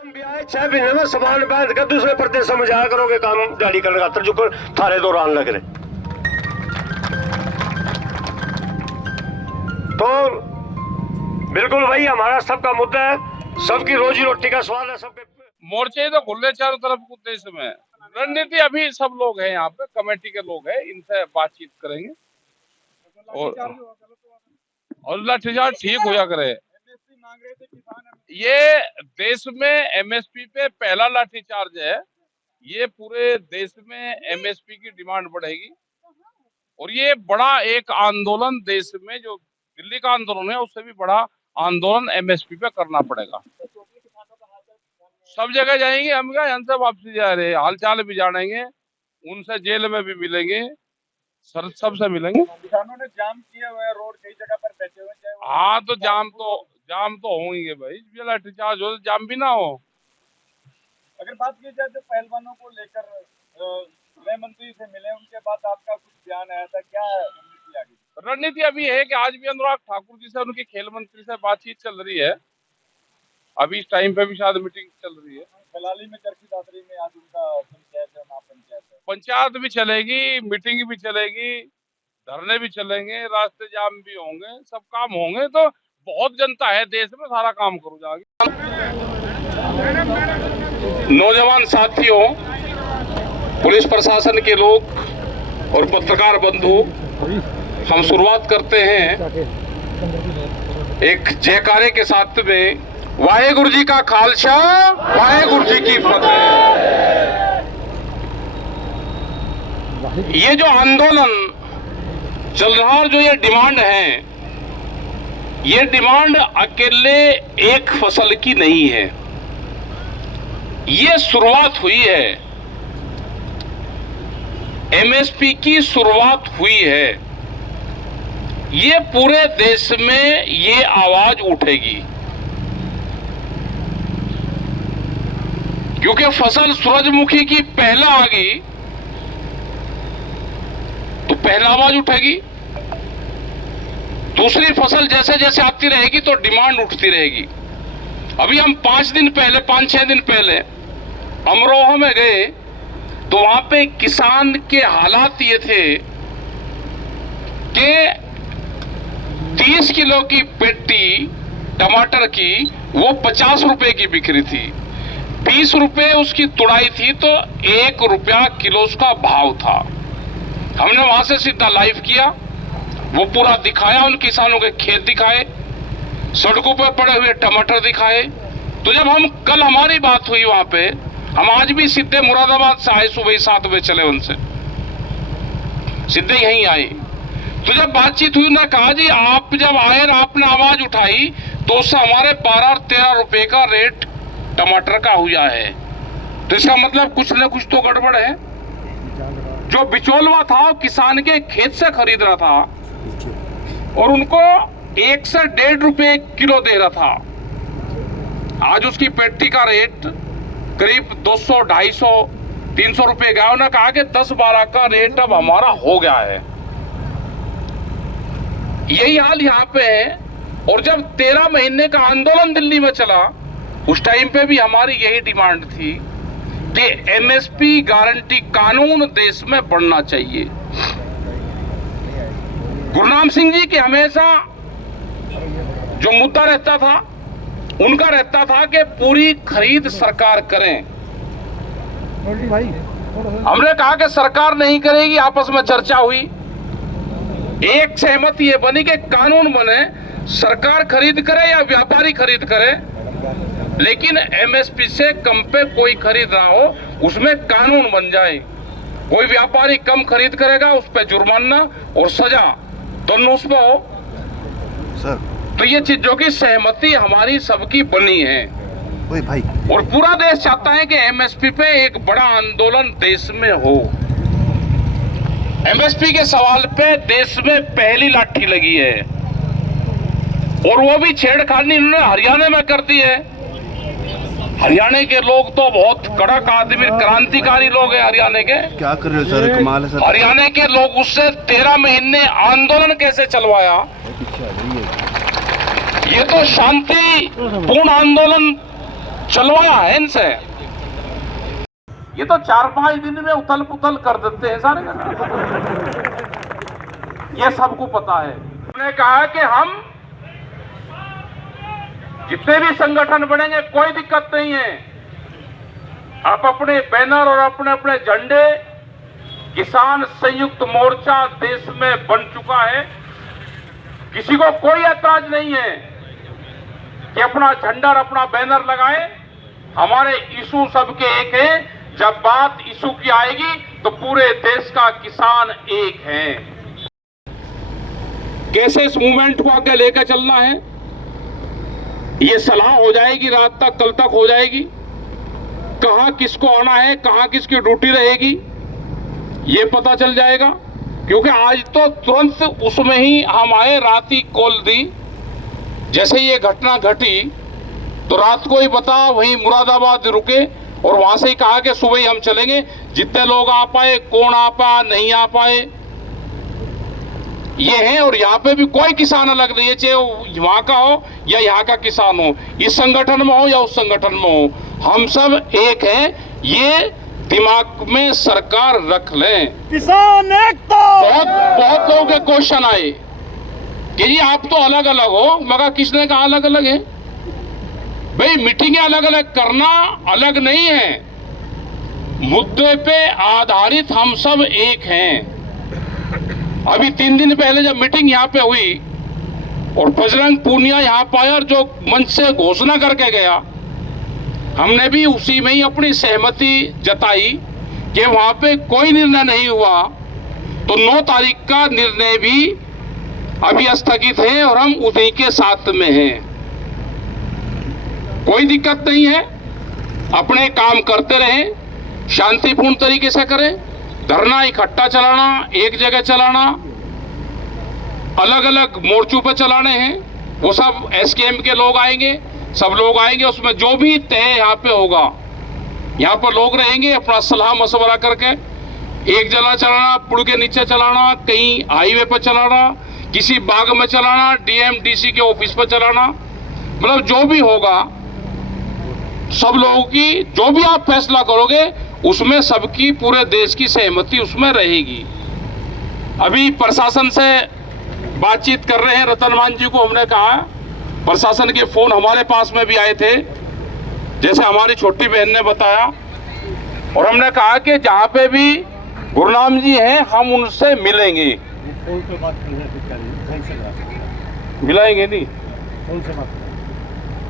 तुम भी आए 6 महीने में सामान बांध कर दूसरे परते समझाया करोगे कानून जारी कर लगातार जो थारे दौरान लग रहे तो बिल्कुल भाई हमारा सबका मुद्दा है, सबकी रोजी रोटी का सवाल है। सबके मोर्चे तो खुले चारों तरफ देश में। रणनीति अभी सब लोग हैं यहाँ पे, कमेटी के लोग हैं, इनसे बातचीत करेंगे और लाठीचार्ज ठीक होया करे। ये देश में एमएसपी पे पहला लाठीचार्ज है। ये पूरे देश में एमएसपी की डिमांड बढ़ेगी और ये बड़ा एक आंदोलन देश में, जो दिल्ली का आंदोलन है उससे भी बड़ा आंदोलन एमएसपी पे करना पड़ेगा। सब जगह जाएंगे हम, क्या यहाँ से वापसी जा रहे, हालचाल भी जानेंगे, उनसे जेल में भी मिलेंगे, सबसे मिलेंगे। किसानों ने जाम किया हुआ है, रोड कई जगह पर बैठे हुए हैं। हाँ तो जाम तो होंगे भाई, लाठीचार्ज हो तो जाम भी ना हो। अगर बात की जाए तो पहलवानों को लेकर गृह मंत्री से मिले, उनके बाद आपका कुछ बयान आया था, क्या रणनीति आगे? रणनीति अभी है कि आज भी अनुराग ठाकुर जी से, उनके खेल मंत्री से बातचीत चल रही है। अभी इस टाइम पे भी शायद मीटिंग चल रही है। कलाली में चरखी दादरी में आज उनका पंचायत है, महापंचायत है। पंचायत भी चलेगी, मीटिंग भी चलेगी, धरने भी चलेंगे, रास्ते जाम भी होंगे, सब काम होंगे। तो बहुत जनता है देश में, सारा काम करूँ जाके। नौजवान साथियों, पुलिस प्रशासन के लोग और पत्रकार बंधु, हम शुरुआत करते हैं एक जयकारे के साथ में। वाहेगुरु जी का खालसा, वाहेगुरु जी की फतेह। ये जो आंदोलन चल रहा है, जो ये डिमांड है, ये डिमांड अकेले एक फसल की नहीं है। ये शुरुआत हुई है, एमएसपी की शुरुआत हुई है। ये पूरे देश में ये आवाज उठेगी, क्योंकि फसल सूरजमुखी की पहला आ गई तो पहला आवाज उठेगी। दूसरी फसल जैसे जैसे आती रहेगी तो डिमांड उठती रहेगी। अभी हम 5-6 दिन पहले अमरोहा में गए तो वहां पे किसान के हालात ये थे कि 30 किलो की पेटी टमाटर की वो 50 रुपए की बिक रही थी। 20 रुपए उसकी तुड़ाई थी तो 1 रुपया किलो उसका भाव था। हमने वहां से सीधा लाइव किया, वो पूरा दिखाया, उन किसानों के खेत दिखाए, सड़कों पर पड़े हुए टमाटर दिखाए। तो जब हम कल हमारी बात हुई वहां पे, हम आज भी सीधे मुरादाबाद से आए, सुबह 7 बजे चले, उनसे सीधे यहीं आए। तो जब बातचीत हुई, उन्होंने कहा जी आप जब आए और आपने आवाज उठाई तो उससे हमारे 12 और 13 रुपए का रेट टमाटर का हुआ है। तो इसका मतलब कुछ न कुछ तो गड़बड़ है। जो बिचौलवा था वो किसान के खेत से खरीद रहा था और उनको 1 से 1.5 रुपए किलो दे रहा था। आज उसकी पेटी का रेट करीब 200, 250, 300 रुपए गया। उन्होंने कहा कि 10-12 का रेट अब हमारा हो गया है। यही हाल यहाँ पे है। और जब 13 महीने का आंदोलन दिल्ली में चला, उस टाइम पे भी हमारी यही डिमांड थी कि एमएसपी गारंटी कानून देश में बनना चाहिए। गुरनाम सिंह जी के हमेशा जो मुद्दा रहता था, उनका रहता था कि पूरी खरीद सरकार करें। हमने कहा कि सरकार नहीं करेगी, आपस में चर्चा हुई, एक सहमति ये बनी कि कानून बने, सरकार खरीद करे या व्यापारी खरीद करे, लेकिन एमएसपी से कम पे कोई खरीद ना हो, उसमें कानून बन जाए। कोई व्यापारी कम खरीद करेगा, उस पर जुर्माना और सजा दोनों उस पर हो सर। तो ये चीजों की सहमति हमारी सबकी बनी है। ओए भाई। और पूरा देश चाहता है कि एमएसपी पे एक बड़ा आंदोलन देश में हो। एमएसपी के सवाल पे देश में पहली लाठी लगी है और वो भी छेड़खानी इन्होंने हरियाणा में कर दी है। हरियाणा के लोग तो बहुत कड़क आदमी, क्रांतिकारी लोग हैं हरियाणा के। क्या कर रहे हो सर, कमाल है सर। हरियाणा के लोग उससे 13 महीने आंदोलन कैसे चलवाया। ये तो शांतिपूर्ण आंदोलन चलवाया है इनसे। ये तो 4-5 दिन में उथल पुथल कर देते हैं सारे का। ये सबको पता है। उन्होंने कहा कि हम जितने भी संगठन बनेंगे कोई दिक्कत नहीं है, आप अपने बैनर और अपने अपने झंडे, किसान संयुक्त मोर्चा देश में बन चुका है, किसी को कोई ऐतराज नहीं है कि अपना झंडा और अपना बैनर लगाए। हमारे इशू सबके एक है, जब बात इशू की आएगी तो पूरे देश का किसान एक है। कैसे इस मूवमेंट को आगे लेकर चलना है, ये सलाह हो जाएगी, रात तक कल तक हो जाएगी। कहां किसको आना है, कहां किसकी ड्यूटी रहेगी, ये पता चल जाएगा। क्योंकि आज तो तुरंत उसमें ही हम आए, रात ही कॉल दी। जैसे ये घटना घटी तो रात को ही बता, वहीं मुरादाबाद रुके और वहां से ही कहा कि सुबह ही हम चलेंगे। जितने लोग आ पाए, कौन आ पाया, नहीं आ पाए, ये है। और यहाँ पे भी कोई किसान अलग नहीं है, चाहे वहां का हो या यहाँ का किसान हो, इस संगठन में हो या उस संगठन में हो, हम सब एक हैं। ये दिमाग में सरकार रख लें। किसान एकता। बहुत लोगों के क्वेश्चन आए कि जी आप तो अलग अलग हो। मगर किसने कहा अलग अलग है? भाई मीटिंगें अलग अलग करना अलग नहीं है, मुद्दे पे आधारित हम सब एक हैं। अभी 3 दिन पहले जब मीटिंग यहाँ पे हुई और बजरंग पूनिया यहाँ पे आया और जो मंच से घोषणा करके गया, हमने भी उसी में ही अपनी सहमति जताई कि वहां पे कोई निर्णय नहीं हुआ तो 9 तारीख का निर्णय भी अभी स्थगित है और हम उन्हीं के साथ में हैं। कोई दिक्कत नहीं है, अपने काम करते रहें, शांतिपूर्ण तरीके से करें। धरना इकट्ठा चलाना, एक जगह चलाना, अलग अलग मोर्चों पर चलाने हैं, वो सब एसकेएम के लोग आएंगे, सब लोग आएंगे। उसमें जो भी तय यहाँ पे होगा, यहाँ पर लोग रहेंगे, अपना सलाह मशवरा करके एक जगह चलाना, पुल के नीचे चलाना, कहीं हाईवे पर चलाना, किसी बाग में चलाना, डीएमडीसी के ऑफिस पर चलाना, मतलब जो भी होगा सब लोगों की, जो भी आप फैसला करोगे उसमें सबकी, पूरे देश की सहमति उसमें रहेगी। अभी प्रशासन से बातचीत कर रहे हैं, रतन मान जी को हमने कहा, प्रशासन के फोन हमारे पास में भी आए थे, जैसे हमारी छोटी बहन ने बताया, और हमने कहा कि जहां पे भी गुरनाम जी हैं हम उनसे मिलेंगे। मिलाएंगे नहीं,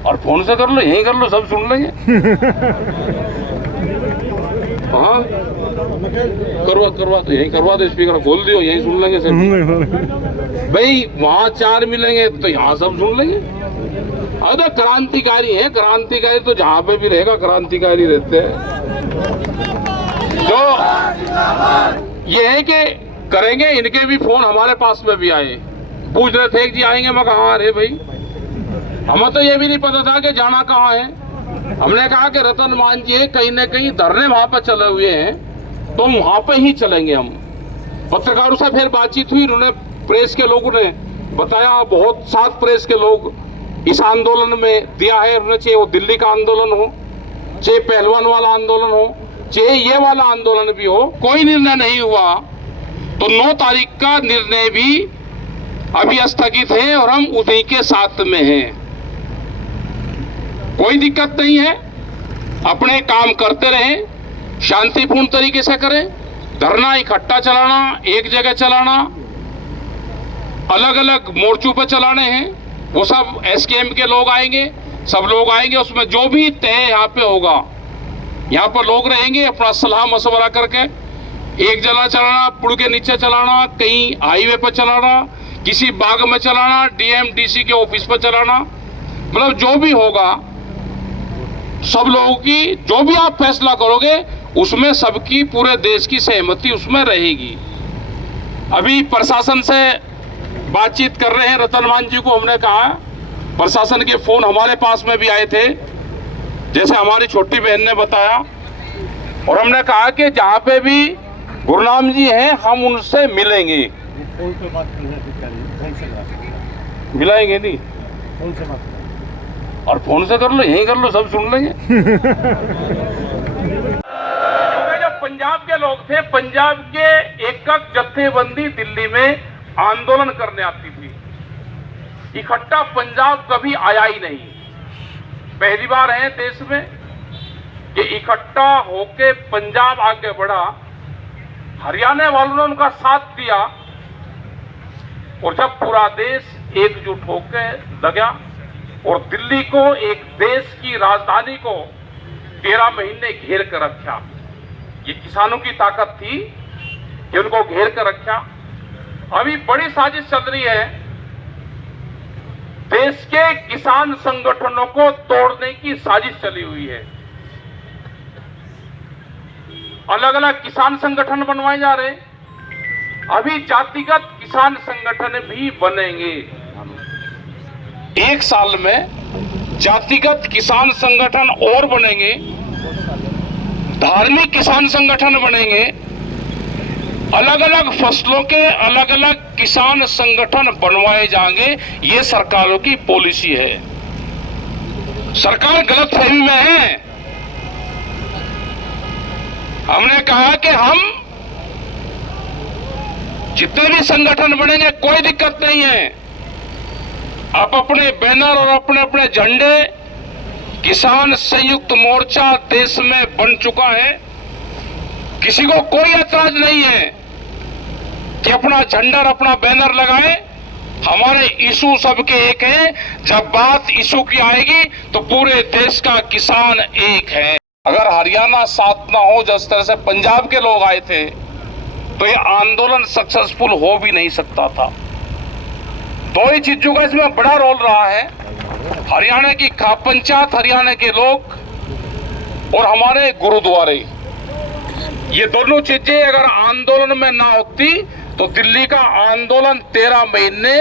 और फोन से कर लो, यही कर लो, सब सुन लेंगे। हाँ करवा तो यही करवा दो, स्पीकर खोल दियो, यही सुन लेंगे सब। भाई वहां 4 मिलेंगे तो यहाँ सब सुन लेंगे। अरे क्रांतिकारी है, क्रांतिकारी तो जहाँ पे भी रहेगा क्रांतिकारी रहते हैं। तो ये है कि करेंगे। इनके भी फोन हमारे पास में भी आए, पूछ रहे थे कि जी आएंगे। मैं कहा अरे भाई हमें तो ये भी नहीं पता था कि जाना कहाँ है। हमने कहा कि रतन मान जी कहीं न कहीं धरने वहां पर चले हुए हैं, तो वहां पे ही चलेंगे हम। पत्रकारों से फिर बातचीत हुई, उन्होंने, प्रेस के लोगों ने बताया, बहुत 7 प्रेस के लोग इस आंदोलन में दिया है। उन्होंने, चाहे वो दिल्ली का आंदोलन हो, चाहे पहलवान वाला आंदोलन हो, चाहे ये वाला आंदोलन भी हो, कोई निर्णय नहीं हुआ तो 9 तारीख का निर्णय भी अभी स्थगित है और हम उन्हीं के साथ में हैं। कोई दिक्कत नहीं है, अपने काम करते रहें, शांतिपूर्ण तरीके से करें। धरना इकट्ठा चलाना, एक जगह चलाना, अलग अलग मोर्चों पर चलाने हैं, वो सब एसकेएम के लोग आएंगे, सब लोग आएंगे। उसमें जो भी तय यहाँ पे होगा, यहाँ पर लोग रहेंगे, अपना सलाह मशवरा करके एक जगह चलाना, पुल के नीचे चलाना, कहीं हाईवे पर चलाना, किसी बाग में चलाना, डीएमडीसी के ऑफिस पर चलाना, मतलब जो भी होगा सब लोगों की, जो भी आप फैसला करोगे उसमें सबकी, पूरे देश की सहमति उसमें रहेगी। अभी प्रशासन से बातचीत कर रहे हैं, रतन मान जी को हमने कहा, प्रशासन के फोन हमारे पास में भी आए थे, जैसे हमारी छोटी बहन ने बताया, और हमने कहा कि जहां पे भी गुरनाम जी हैं हम उनसे मिलेंगे। मिलाएंगे नहीं, और फोन से कर लो, यहीं कर लो, सब सुन लेंगे। जो पंजाब के लोग थे, पंजाब के एकक जत्थेबंदी दिल्ली में आंदोलन करने आती थी। इकट्ठा पंजाब कभी आया ही नहीं। पहली बार है देश में कि इकट्ठा होके पंजाब आगे बढ़ा। हरियाणा वालों ने उनका साथ दिया और जब पूरा देश एकजुट होकर लगा और दिल्ली को, एक देश की राजधानी को 13 महीने घेर कर रखा। ये किसानों की ताकत थी कि उनको घेर कर रखा। अभी बड़ी साजिश चल रही है, देश के किसान संगठनों को तोड़ने की साजिश चली हुई है। अलग अलग किसान संगठन बनवाए जा रहे हैं। अभी जातिगत किसान संगठन भी बनेंगे। एक साल में जातिगत किसान संगठन और बनेंगे, धार्मिक किसान संगठन बनेंगे, अलग अलग फसलों के अलग अलग किसान संगठन बनवाए जाएंगे। ये सरकारों की पॉलिसी है। सरकार गलतफहमी में है। हमने कहा कि हम जितने भी संगठन बनेंगे कोई दिक्कत नहीं है। आप अपने बैनर और अपने अपने झंडे, किसान संयुक्त मोर्चा देश में बन चुका है। किसी को कोई ऐतराज नहीं है कि अपना झंडा और अपना बैनर लगाए। हमारे इशू सबके एक हैं। जब बात इशू की आएगी तो पूरे देश का किसान एक है। अगर हरियाणा साथ ना हो, जिस तरह से पंजाब के लोग आए थे, तो ये आंदोलन सक्सेसफुल हो भी नहीं सकता था। दो ही चीजों का इसमें बड़ा रोल रहा है। हरियाणा की खाप पंचायत, हरियाणा के लोग और हमारे गुरुद्वारे, ये दोनों चीजें अगर आंदोलन में ना होती तो दिल्ली का आंदोलन 13 महीने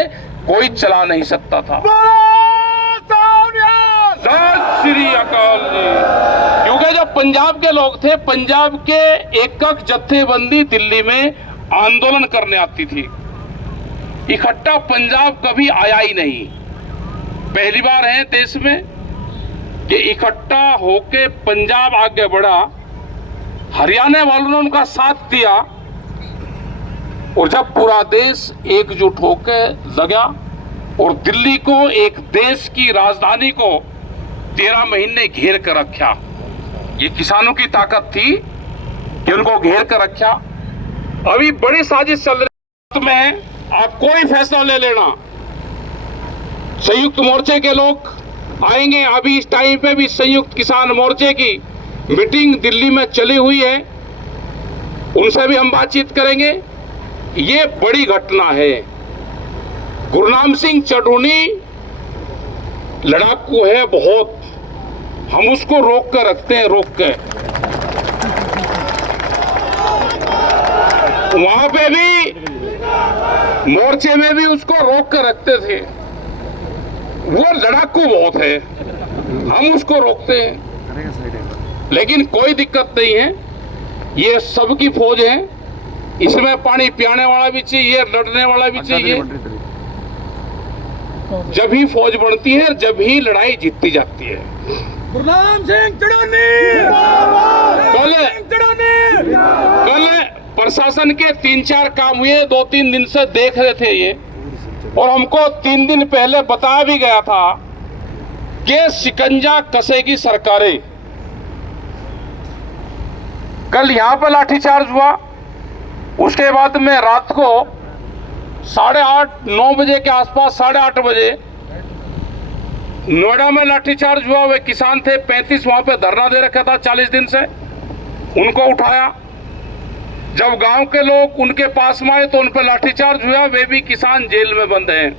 कोई चला नहीं सकता था। सत श्री अकाल जी। क्योंकि जब पंजाब के लोग थे, पंजाब के एकक जत्थेबंदी दिल्ली में आंदोलन करने आती थी। इकट्ठा पंजाब कभी आया ही नहीं। पहली बार है देश में कि इकट्ठा होके पंजाब आगे बढ़ा। हरियाणा वालों ने उनका साथ दिया और जब पूरा देश एकजुट होकर लगा और दिल्ली को, एक देश की राजधानी को 13 महीने घेर कर रखा। ये किसानों की ताकत थी कि उनको घेर कर रखा। अभी बड़ी साजिश चल रही में, आप कोई फैसला ले लेना। संयुक्त मोर्चे के लोग आएंगे। अभी इस टाइम पे भी संयुक्त किसान मोर्चे की मीटिंग दिल्ली में चली हुई है, उनसे भी हम बातचीत करेंगे। ये बड़ी घटना है। गुरनाम सिंह चढ़ूनी लड़ाकू है बहुत, हम उसको रोक कर रखते हैं, रोक कर। वहां पे भी मोर्चे में भी उसको रोक कर रखते थे। वो लड़ाकू बहुत है, हम उसको रोकते हैं। लेकिन कोई दिक्कत नहीं है, ये सबकी फौज है। इसमें पानी पियाने वाला भी चाहिए, लड़ने वाला भी चाहिए। जब ही फौज बढ़ती है, जब ही लड़ाई जीतती जाती है। गुरनाम सिंह चढ़ूनी कल प्रशासन के 3-4 काम हुए, 2-3 दिन से देख रहे थे ये, और हमको 3 दिन पहले बताया भी गया था कि शिकंजा कसेगी सरकारें। कल यहां पर लाठीचार्ज हुआ। उसके बाद में रात को 8:30-9 बजे के आसपास, 8:30 बजे नोएडा में लाठीचार्ज हुआ। वे किसान थे 35, वहां पे धरना दे रखा था 40 दिन से। उनको उठाया। जब गांव के लोग उनके पास में आए तो उन पर लाठीचार्ज हुआ। वे भी किसान जेल में बंद हैं।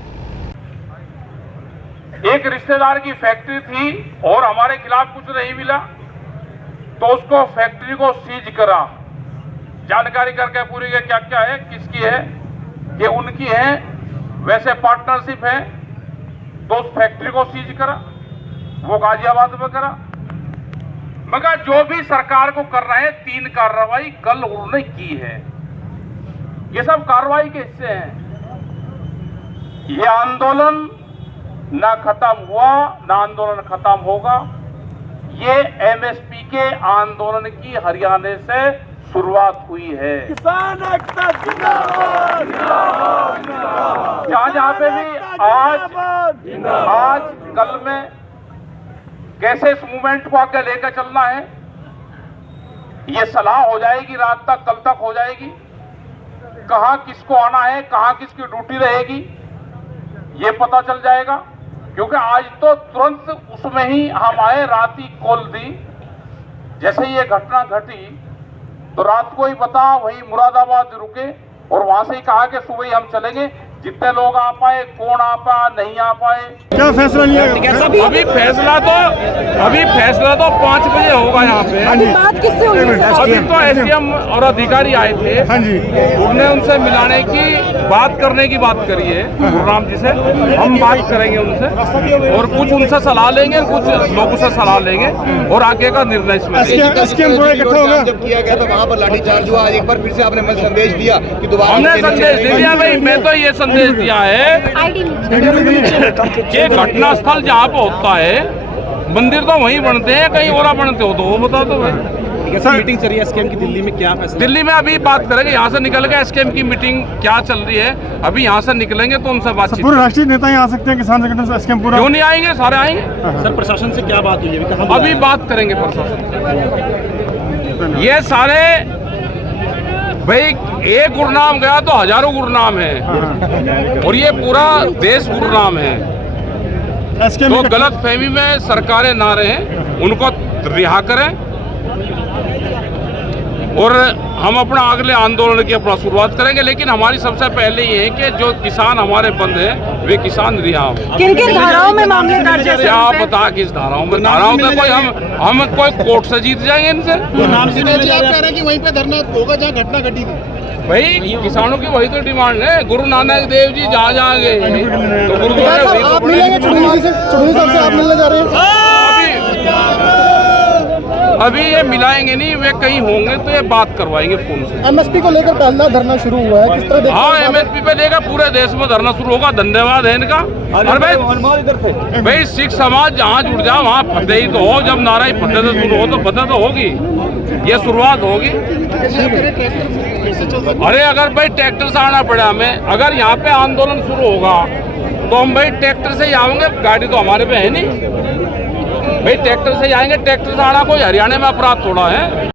एक रिश्तेदार की फैक्ट्री थी और हमारे खिलाफ कुछ नहीं मिला तो उसको, फैक्ट्री को सीज करा। जानकारी करके पूरी क्या क्या है, किसकी है, ये उनकी है, वैसे पार्टनरशिप है, तो उस फैक्ट्री को सीज करा। वो गाजियाबाद में करा। मगर जो भी सरकार को कर रहे हैं, 3 कार्रवाई कल उन्होंने की है। ये सब कार्रवाई के हिस्से हैं। ये आंदोलन ना खत्म हुआ, ना आंदोलन खत्म होगा। ये एमएसपी के आंदोलन की हरियाणा से शुरुआत हुई है। किसान एकता जिंदाबाद, जहां पे भी आज कल में कैसे इस मूवमेंट को आगे लेकर चलना है, ये सलाह हो जाएगी, रात तक कल तक हो जाएगी। कहां किसको आना है, कहां किसकी ड्यूटी रहेगी, ये पता चल जाएगा। क्योंकि आज तो तुरंत उसमें ही हम आए, रात ही कॉल दी। जैसे ये घटना घटी तो रात को ही बता वही मुरादाबाद रुके और वहां से ही कहा कि सुबह ही हम चलेंगे। जितने लोग आ पाए, कौन आ पाए, नहीं आ पाए। क्या फैसला लिया गया? अभी फैसला तो 5 बजे होगा यहाँ पे। बात किससे हुई? अभी तो एसडीएम और अधिकारी आए थे। हाँ जी, उन्होंने उनसे मिलाने की बात करने की बात करी है गुरुराम जी से। हम बात करेंगे उनसे और कुछ उनसे सलाह लेंगे, कुछ लोगों से सलाह लेंगे और आगे का निर्णय इसमें लेंगे। एसकेएम पूरा इकट्ठा होगा। जब किया गया तो वहाँ पर लाठीचार्ज हुआ। आज एक बार फिर से आपने संदेश दिया कि दोबारा हमने संदेश दे दिया भाई। मैं तो ये संदेश दिया है कि घटना स्थल जहाँ पे होता है, मंदिर तो वहीं बनते हैं, कहीं और बनते हो तो वो बता दो भाई। सर मीटिंग चल रही है एसकेएम की दिल्ली में, क्या फैसला? दिल्ली में अभी बात करेंगे। यहाँ से निकल के एसकेएम की मीटिंग क्या चल रही है, अभी यहाँ से निकलेंगे तो उनसे बातचीत। पूरे राष्ट्रीय नेता ही आ सकते हैं किसान संगठन से? एसकेएम पूरा क्यों नहीं आएंगे, सारे आएंगे। सर प्रशासन से क्या बात हुई है? अभी बात करेंगे प्रशासन से। ये सारे भाई, एक गुरुनाम गया तो हजारों गुरुनाम है और ये पूरा देश गुरुनाम है। तो गलत फहमी में सरकारें ना रहें, उनको रिहा करें और हम अपना अगले आंदोलन की अपना शुरुआत करेंगे। लेकिन हमारी सबसे पहले ये है कि जो किसान हमारे बंद हैं वे किसान रिहा हो। किन-किन धाराओं में मामले दर्ज है? क्या पता किस धाराओं में? धाराओं में कोई हम कोई कोर्ट से जीत जाएंगे इनसे। नाम से आप कह रहे हैं कि वहीं पे धरना होगा जहाँ घटना घटी थी। भाई किसानों की वही तो डिमांड है। गुरु नानक देव जी जहाँ जहाँ गए तो गुरुद्वारे वही तो बने। चुड़ूनी साहब से आप मिलने जा रहे हैं? अभी ये मिलाएंगे नहीं, वे कहीं होंगे तो ये बात करवाएंगे फोन से। एमएसपी को लेकर पहला धरना शुरू हुआ है, किस तरह देखते हैं? हाँ, एमएसपी पे लेकर पूरे देश में धरना शुरू होगा। धन्यवाद है इनका। और भाई सिख समाज जहाँ जुड़ जाए वहाँ फतेह ही तो हो। जब नारा फतेह से शुरू हो तो फतेह तो होगी, ये शुरुआत होगी। अरे अगर भाई ट्रैक्टर से आना पड़ा हमें, अगर यहाँ पे आंदोलन शुरू होगा तो हम भाई ट्रैक्टर से ही आएंगे। गाड़ी तो हमारे पे है नहीं भाई, ट्रैक्टर से आएंगे। ट्रैक्टर से आना कोई हरियाणा में अपराध थोड़ा है।